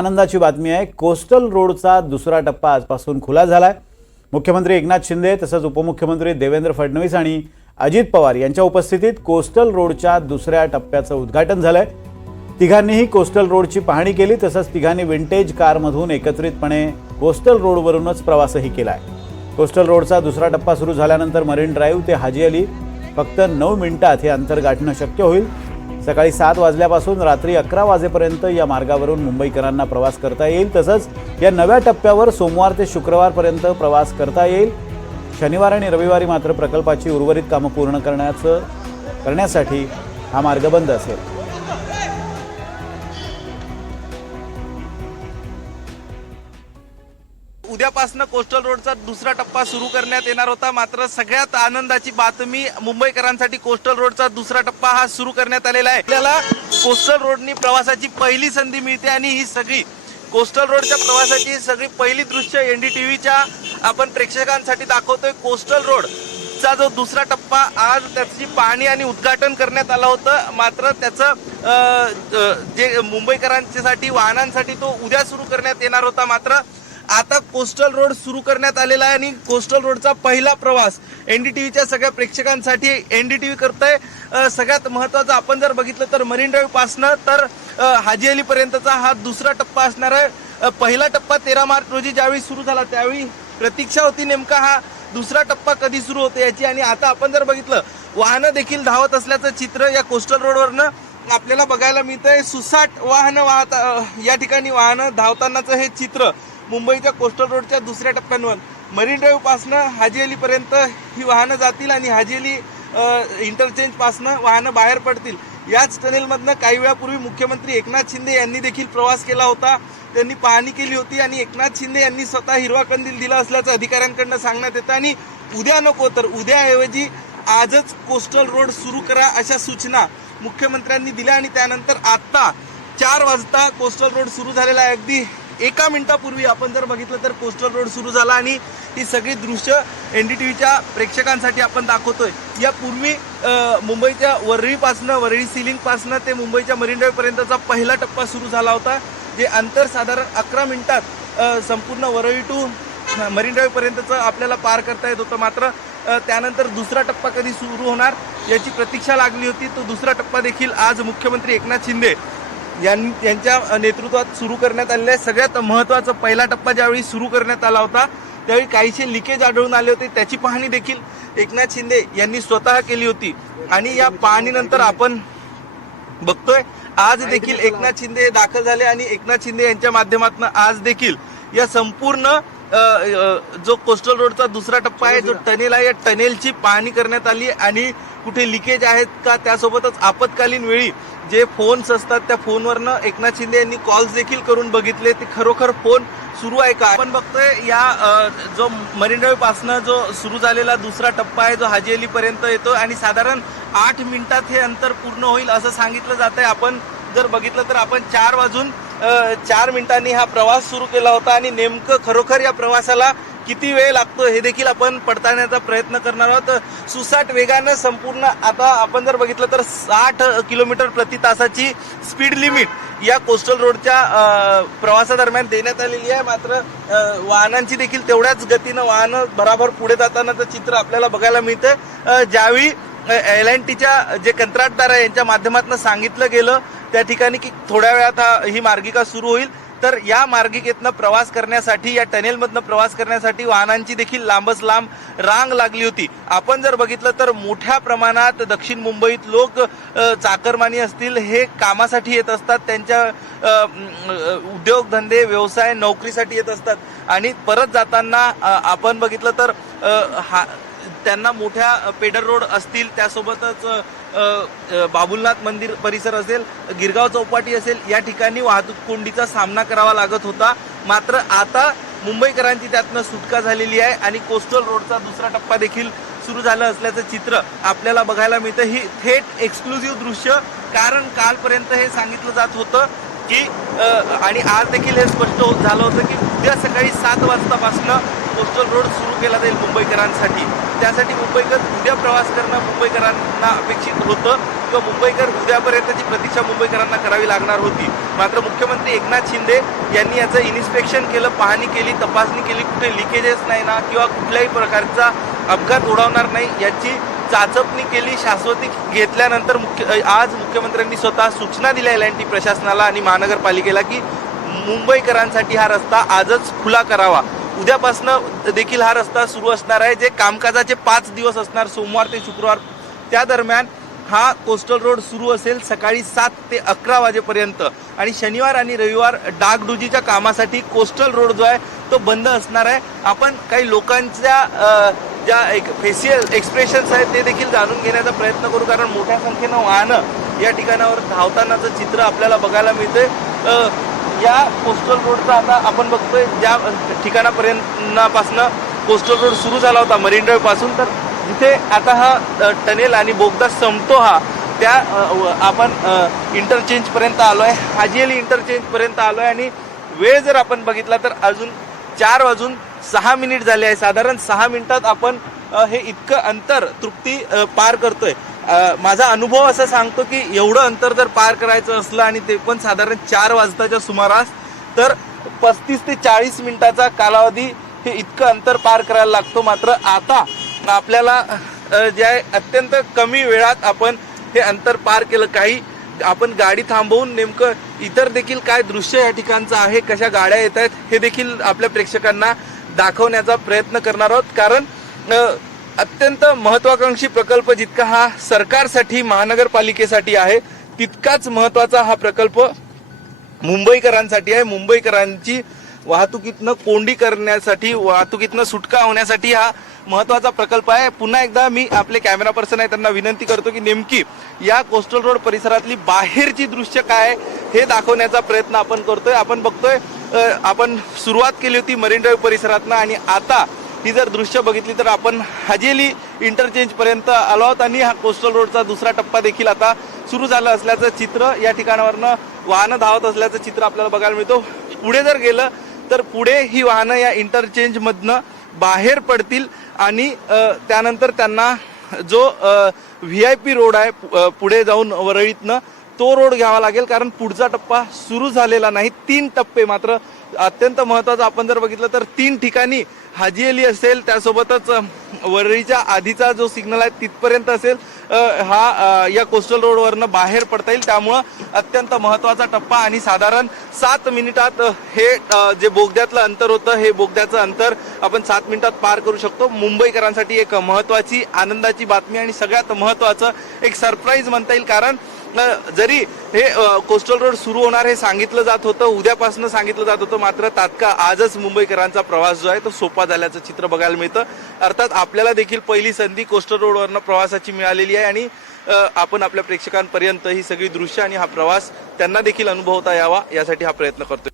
आनंदाची बातमी आहे। कोस्टल रोडचा दुसरा टप्पा आजपासून खुला झालाय। मुख्यमंत्री एकनाथ शिंदे तसंच उपमुख्यमंत्री देवेंद्र फडणवीस आणि अजित पवार यांच्या उपस्थितीत कोस्टल रोडच्या दुसऱ्या टप्प्याचं उद्घाटन झालंय। तिघांनीही कोस्टल रोडची पाहणी केली तसंच तिघांनी विंटेज कारमधून एकत्रितपणे कोस्टल रोडवरूनच प्रवासही केलाय। कोस्टल रोडचा दुसरा टप्पा सुरू झाल्यानंतर मरीन ड्राईव्ह ते हाजी अली फक्त 9 मिनिटात हे अंतर गाठणं शक्य होईल। सकाळी 7 वाजल्यापासून रात्री 11 वाजेपर्यंत या मार्गावरून मुंबईकरांना प्रवास करता येईल। तसंच या नव्या टप्प्यावर सोमवार ते शुक्रवारपर्यंत प्रवास करता येईल। शनिवार आणि रविवारी मात्र प्रकल्पाची उर्वरित कामं पूर्ण करण्यासाठी हा मार्ग बंद असेल। उद्यापासून कोस्टल रोडचा दुसरा टप्पा सुरू करण्यात येणार होता। मात्र सगळ्यात आनंदाची बातमी मुंबईकरांसाठी कोस्टल रोडचा दुसरा टप्पा हा सुरू करण्यात आलेला आहे। आपल्याला कोस्टल रोडनी प्रवासाची पहिली संधी मिळते आणि ही सगळी कोस्टल रोडच्या प्रवासाची सगळी पहिली दृश्य एनडीटीव्हीच्या आपण प्रेक्षकांसाठी दाखवतोय। कोस्टल रोडचा जो दुसरा टप्पा आज त्याची पाहणी आणि उद्घाटन करण्यात आलं होतं। मात्र त्याचं जे मुंबईकरांसाठी वाहनांसाठी तो उद्या सुरू करण्यात येणार होता। मात्र आता कोस्टल रोड सुरू करण्यात आलेला आहे आणि कोस्टल रोडचा पहिला प्रवास एनडीटीव्हीच्या सगळ्या प्रेक्षकांसाठी एनडीटीव्ही करतोय। सगळ्यात महत्त्वाचं आपण जर बघितलं तर मरीन ड्राईव्ह पासनं तर हाजी अली पर्यंतचा हा दुसरा टप्पा असणार आहे। पहिला टप्पा 13 मार्च रोजी ज्यावेळी सुरू झाला त्यावेळी प्रतीक्षा होती नेमका हा दुसरा टप्पा कधी सुरू होते याची। आणि आता आपण जर बघितलं वाहनं देखील धावत असल्याचं चित्र या कोस्टल रोडवरनं आपल्याला बघायला मिळतंय। सुसाट वाहनं या ठिकाणी वाहनं धावतानाचं हे चित्र मुंबईच्या कोस्टल रोडच्या दुसऱ्या टप्प्यावर मरीन ड्राईव्ह पासनं हाजी अली पर्यंत ही वाहनं जातील आणि हाजी अली इंटरचेंज पासनं वाहनं बाहेर पडतील। याच टनेलमधनं काही वेळापूर्वी मुख्यमंत्री एकनाथ शिंदे यांनी देखील प्रवास केला होता। त्यांनी पाहणी केली होती आणि एकनाथ शिंदे यांनी स्वतः हिरवा कंदील दिला असल्याचं अधिकाऱ्यांकडनं सांगण्यात येतं आणि उद्या नको तर उद्याऐवजी आजच कोस्टल रोड सुरू करा अशा सूचना मुख्यमंत्र्यांनी दिल्या आणि त्यानंतर आता 4 वाजता कोस्टल रोड सुरू झालेला आहे। अगदी 1 मिनिटापूर्वी आपण जर बघितलं तर कोस्टल रोड सुरू झाला आणि ही सगळी दृश्य एनडीटीव्हीच्या प्रेक्षकांसाठी आपण दाखवतोय। यापूर्वी मुंबईच्या वरळी सिलिंग पासनं ते मुंबईच्या मरीन ड्राईव्ह पर्यंतचा पहिला टप्पा सुरू झाला होता, जे अंतर साधारण 11 मिनिटात संपूर्ण वरळी टू मरीन ड्राईव्ह पर्यंतचं आपल्याला पार करता येत होतं। मात्र त्यानंतर दुसरा टप्पा कधी सुरू होणार याची प्रतीक्षा लागली होती। तो दुसरा टप्पा देखील आज मुख्यमंत्री एकनाथ शिंदे यांच्या नेतृत्वात सुरू करण्यात आलेला आहे। सगळ्यात महत्त्वाचं पहिला टप्पा ज्यावेळी सुरू करण्यात आला होता त्यावेळी काहीशे लिकेज आढळून आले होते, त्याची पाहणी देखील एकनाथ शिंदे यांनी स्वतः केली होती। आणि या पाहणीनंतर आपण बघतोय आज देखील एकनाथ शिंदे दाखल झाले आणि एकनाथ शिंदे यांच्या माध्यमातून आज देखील या संपूर्ण जो कोस्टल रोडचा दुसरा टप्पा आहे, जो टनेल आहे, या टनेलची पाहणी करण्यात आली आणि कुठे लिकेज आहेत का, त्यासोबतच आपत्कालीन वेळी जे फोन्स असतात त्या फोनवरनं एकनाथ शिंदे यांनी कॉल्स देखील करून बघितले ते खरोखर फोन सुरू आहे का। आपण बघतोय या जो मरीन ड्राईव्ह पासनं जो सुरू झालेला दुसरा टप्पा आहे जो हाजी अली पर्यंत येतो आणि साधारण 8 मिनिटात हे अंतर पूर्ण होईल असं सांगितलं जात आहे। आपण जर बघितलं तर आपण 4 वाजून 4 मिनिटांनी हा प्रवास सुरू केला होता आणि नेमकं खरोखर या प्रवासाला किती वेळ लागतो हे देखील आपण पडताळण्याचा प्रयत्न करणार आहोत। सुसाट वेगानं संपूर्ण आता आपण जर बघितलं तर 60 किलोमीटर प्रति तासाची स्पीड लिमिट या कोस्टल रोडच्या प्रवासादरम्यान देण्यात आलेली आहे। मात्र वाहनांची देखील तेवढ्याच गतीनं वाहनं बराबर पुढे जातानाचं चित्र आपल्याला बघायला मिळतं। ज्यावेळी LNTच्या जे कंत्राटदार आहे यांच्या माध्यमातून सांगितलं गेलं त्या ठिकाणी की थोड्या वेळात ही मार्गिका सुरू होईल, तर या मार्गिकेतनं प्रवास करण्यासाठी या टनेलमधनं प्रवास करण्यासाठी वाहनांची देखील लांबच लांब रांग लागली होती। आपण जर बघितलं तर मोठ्या प्रमाणात दक्षिण मुंबईत लोक चाकरमानी असतील हे कामासाठी येत असतात, त्यांच्या उद्योगधंदे व्यवसाय नोकरीसाठी येत असतात आणि परत जाताना आपण बघितलं तर त्यांना मोठ्या पेडर रोड असतील, त्यासोबतच बाबुलनाथ मंदिर परिसर असेल, गिरगाव चौपाटी असेल, या ठिकाणी वाहतूक कोंडीचा सामना करावा लागत होता। मात्र आता मुंबईकरांची त्यातनं सुटका झालेली आहे आणि कोस्टल रोडचा दुसरा टप्पा देखील सुरू झालं असल्याचं चित्र आपल्याला बघायला मिळतं। ही थेट एक्सक्लुझिव्ह दृश्य, कारण कालपर्यंत हे सांगितलं जात होतं की आणि आज देखील हे स्पष्ट झालं होतं की उद्या सकाळी 7 वाजतापासून कोस्टल रोड सुरू केला जाईल मुंबईकरांसाठी। त्यासाठी मुंबईकर उद्या प्रवास करणं मुंबईकरांना अपेक्षित होतं। किंवा मुंबईकर उद्यापर्यंतची प्रतीक्षा मुंबईकरांना करावी लागणार होती. मात्र मुख्यमंत्री एकनाथ शिंदे यांनी याचं इन्स्पेक्शन केलं, पाहणी केली, तपासणी केली, कुठे लिकेजेस नाही ना किंवा कुठल्याही प्रकारचा अपघात ओढवणार नाही याची चाचपणी केली. शाश्वती घेतल्यानंतर आज मुख्यमंत्र्यांनी स्वतः सूचना दिल्या LNT प्रशासनाला आणि महानगरपालिकेला की मुंबईकरांसाठी हा रस्ता आजच खुला करावा. उद्यापासून देखील हा रस्ता सुरू असणार आहे. जे कामकाजाचे 5 दिवस असणार, सोमवार ते शुक्रवार, त्या दरम्यान हा कोस्टल रोड सुरू असेल सकाळी 7 ते 11 वाजेपर्यंत आणि शनिवार आणि रविवार डागडुजीच्या कामासाठी कोस्टल रोड जो आहे तो बंद असणार आहे. आपण काही लोकांच्या ज्या फेशियल एक्सप्रेशन्स आहेत ते देखील जाणून घेण्याचा प्रयत्न करू, कारण मोठ्या संख्येनं वाहनं या ठिकाणावर धावतानाचं चित्र आपल्याला बघायला मिळतंय. या कोस्टल रोडचा आता आपण बघतोय ज्या ठिकाणापासून कोस्टल रोड सुरू झाला होता मरीन ड्राईव्ह पासून, तर जिथे आता हा टनेल आणि बोगदा संपतो हा त्या आपण इंटरचेंज पर्यंत आलोय, हाजीअली इंटरचेंज पर्यंत आलोय आणि वेळ जर आपण बघितला तर अजून 4:06 झाले आहे. साधारण 6 मिनिटात आपण हे इतकं अंतर तृप्ती पार करतोय. माझा अनुभव असं सांगतो की एवढं अंतर जर पार करायचं असलं आणि ते पण साधारण 4 वाजताच्या सुमारास, तर 35 ते 40 मिनिटाचा कालावधी हे इतकं अंतर पार करायला लागतो. मात्र आता आपल्याला जे आहे अत्यंत कमी वेळात आपण हे अंतर पार केलं. काही आपण गाडी थांबवून नेमकं इतर देखील काय दृश्य या ठिकाणचं आहे, कशा गाड्या येत आहेत हे देखील आपल्या प्रेक्षकांना दाखवण्याचा प्रयत्न करणार आहोत. कारण अत्यंत महत्वाकांक्षी प्रकल्प जितका हा सरकारसाठी, महानगरपालिकेसाठी आहे, तितकाच महत्वाचा हा प्रकल्प मुंबईकरांसाठी आहे. मुंबईकरांची वाहतुकीतनं कोंडी करण्यासाठी, वाहतुकीतनं सुटका होण्यासाठी हा महत्वाचा प्रकल्प आहे. पुन्हा एकदा मी आपले कॅमेरा पर्सन आहे त्यांना विनंती करतो की नेमकी या कोस्टल रोड परिसरातली बाहेरची दृश्य काय हे दाखवण्याचा प्रयत्न आपण करतोय. आपण बघतोय आपण सुरुवात केली होती मरीन ड्राईव्ह परिसरातनं आणि आता ही जर दृश्य बघितली तर आपण हाजीअली इंटरचेंज पर्यंत आलो आहोत आणि हा कोस्टल रोडचा दुसरा टप्पा देखील आता सुरू झाला असल्याचं चित्र, या ठिकाणावरनं वाहनं धावत असल्याचं चित्र आपल्याला बघायला मिळतो. पुढे जर गेलं तर पुढे ही वाहनं या इंटरचेंज मधनं बाहेर पडतील आणि त्यानंतर त्यांना जो VIP रोड आहे पुढे जाऊन वरळीतनं तो रोड घ्यावा लागेल, कारण पुढचा टप्पा सुरू झालेला नाही. 3 टप्पे मात्र अत्यंत महत्वाचं आपण जर बघितलं तर 3 ठिकाणी हाजीअली असेल, त्यासोबतच वरळीच्या आधीचा जो सिग्नल आहे तिथपर्यंत असेल, हा या कोस्टल रोडवरनं बाहेर पडता येईल. त्यामुळं अत्यंत महत्वाचा टप्पा आणि साधारण 7 मिनिटात हे जे बोगद्यातलं अंतर होतं हे बोगद्याचं अंतर आपण 7 मिनिटात पार करू शकतो. मुंबईकरांसाठी एक महत्वाची आनंदाची बातमी आणि सगळ्यात महत्वाचं एक सरप्राईज म्हणता येईल, कारण जरी हे कोस्टल रोड सुरू होणार हे सांगितलं जात होतं, उद्यापासून सांगितलं जात होतं, मात्र तात्काळ आजच मुंबईकरांचा प्रवास जो आहे तो सोपा झाल्याचं चित्र बघायला मिळतं. अर्थात आपल्याला देखील पहिली संधी कोस्टल रोडवरनं प्रवासाची मिळालेली आहे आणि आपण आपल्या प्रेक्षकांपर्यंत ही सगळी दृश्य आणि हा प्रवास त्यांना देखील अनुभवता यावा यासाठी हा प्रयत्न करतोय.